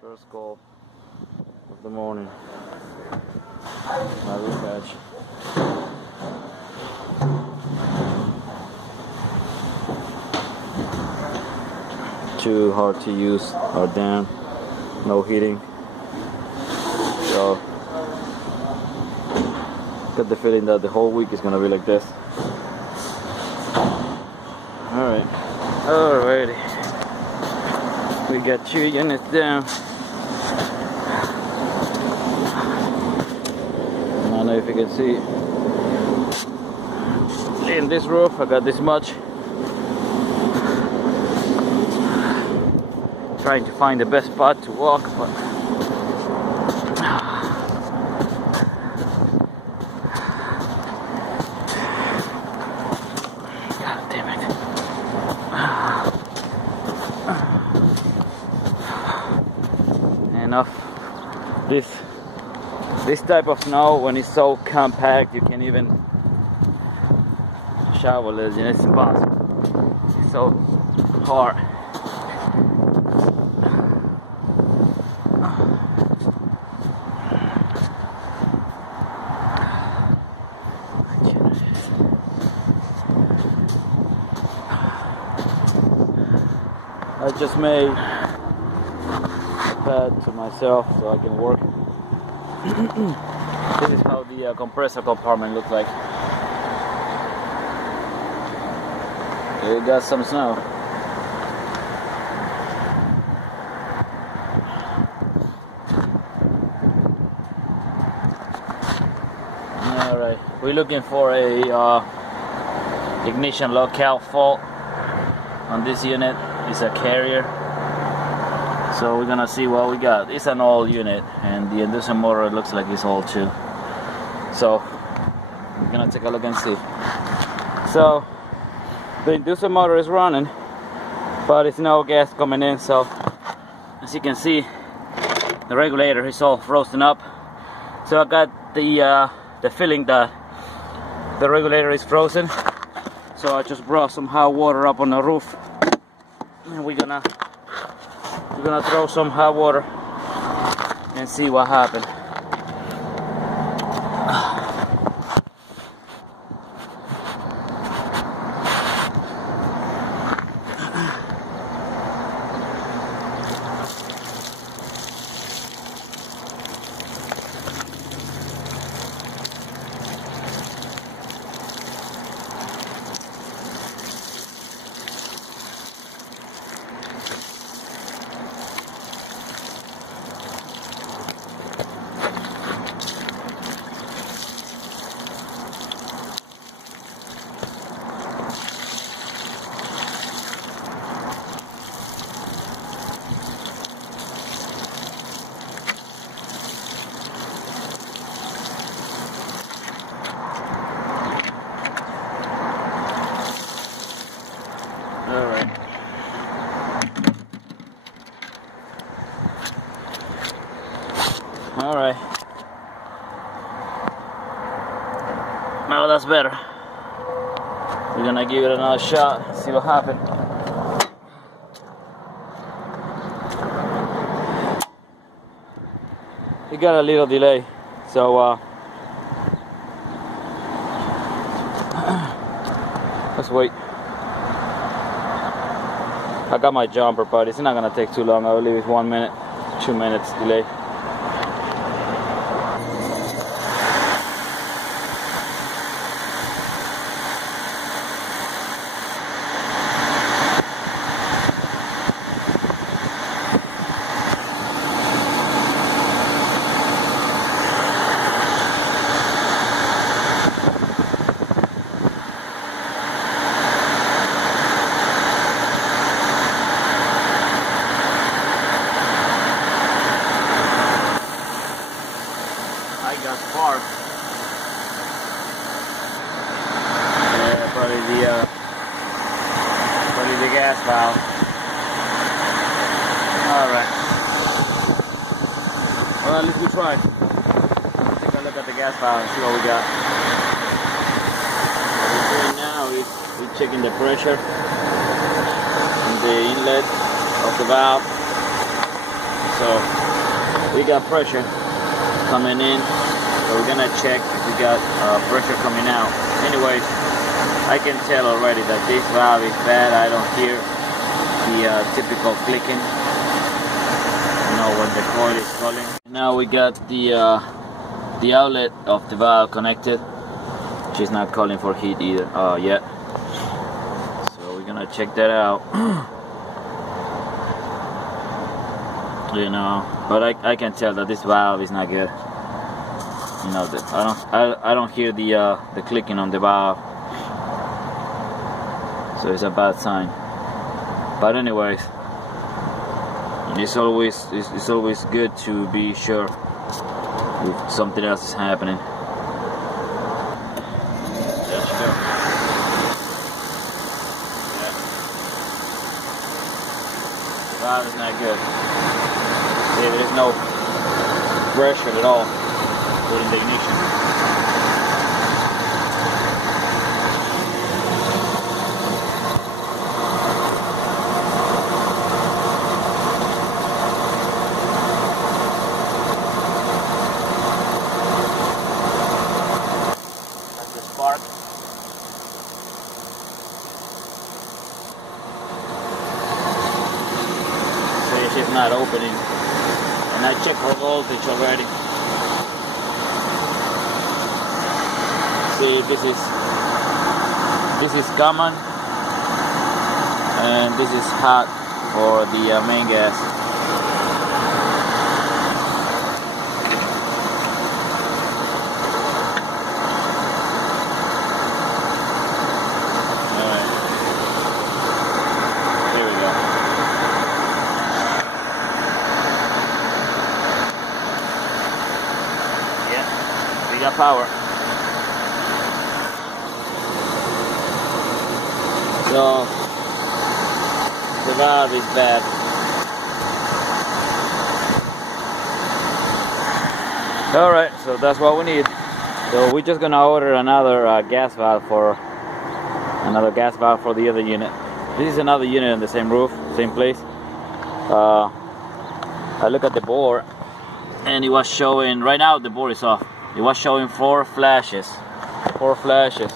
First call of the morning. My roof patch. Too hard to use, or down, no heating. So got the feeling that the whole week is gonna be like this. Alrighty. We got 2 units down. I don't know if you can see. In this roof, I got this much. Trying to find the best spot to walk, but God damn it. Enough. This type of snow, when it's so compact, you can't even shovel it, and it's impossible. It's so hard. I just made a pad to myself so I can work. This is how the compressor compartment looks like. It got some snow. Alright, we're looking for a ignition lockout fault on this unit. It's a carrier, so we're gonna see what we got. It's an old unit, and the induction motor looks like it's old too, so we're gonna take a look and see. So the induction motor is running, but it's no gas coming in, so as you can see, the regulator is all frozen up. So I got the feeling that the regulator is frozen, so I just brought some hot water up on the roof. And we're gonna throw some hot water and see what happens. Alright. Now that's better. We're gonna give it another shot, see what happens. It got a little delay, so let's wait. I got my jumper, but it's not gonna take too long. I will leave it 1 minute, 2 minutes delay. Spark. Yeah, probably the gas valve. Alright. Well, at least we tried. Take a look at the gas valve and see what we got. What we're doing now is we're checking the pressure in the inlet of the valve. so we got pressure coming in, so we're gonna check if we got pressure coming out. Anyways, I can tell already that this valve is bad. I don't hear the typical clicking, you know, when the coil is calling. Now we got the outlet of the valve connected. She's not calling for heat either yet, so we're gonna check that out. You know, but I can tell that this valve is not good. You know, I don't hear the clicking on the valve, so it's a bad sign. But anyways, it's always good to be sure if something else is happening. There you go. Yeah. The valve is not good. See, there's no pressure at all during the ignition. That's the spark. See, she's not opening. And I checked her voltage already. See, this is common, and this is hot for the main gas. Alright. Here we go. Yeah, we got power. So the valve is bad. Alright, so that's what we need. So we're just gonna order another gas valve for the other unit. This is another unit on the same roof, same place. I look at the board, and it was showing, right now the board is off. It was showing 4 flashes. 4 flashes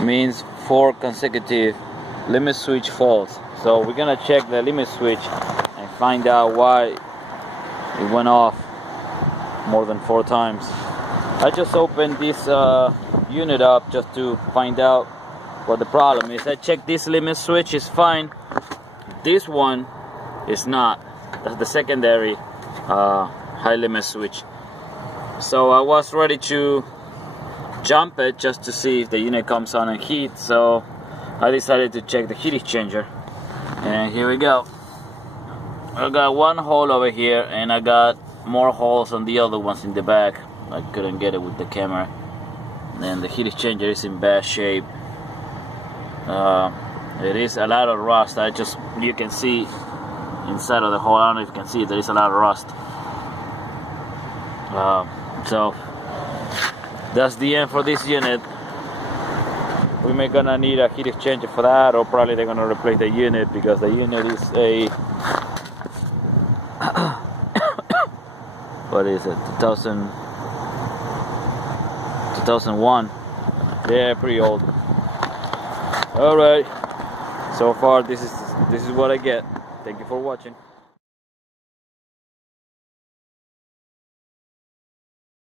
means 4 consecutive limit switch faults. So we're gonna check the limit switch and find out why it went off more than 4 times. I just opened this unit up just to find out what the problem is. I checked this limit switch is fine. This one is not. That's the secondary high limit switch. So I was ready to jump it just to see if the unit comes on and heat, so I decided to check the heat exchanger, and here we go. I got one hole over here, and I got more holes on the other ones in the back. I couldn't get it with the camera, and the heat exchanger is in bad shape. It is a lot of rust. You can see inside of the hole. I don't know if you can see it, there is a lot of rust. So that's the end for this unit. We may gonna need a heat exchanger for that, or probably they're gonna replace the unit, because the unit is a what is it, 2001. Yeah, pretty old. Alright, so far this is what I get. Thank you for watching.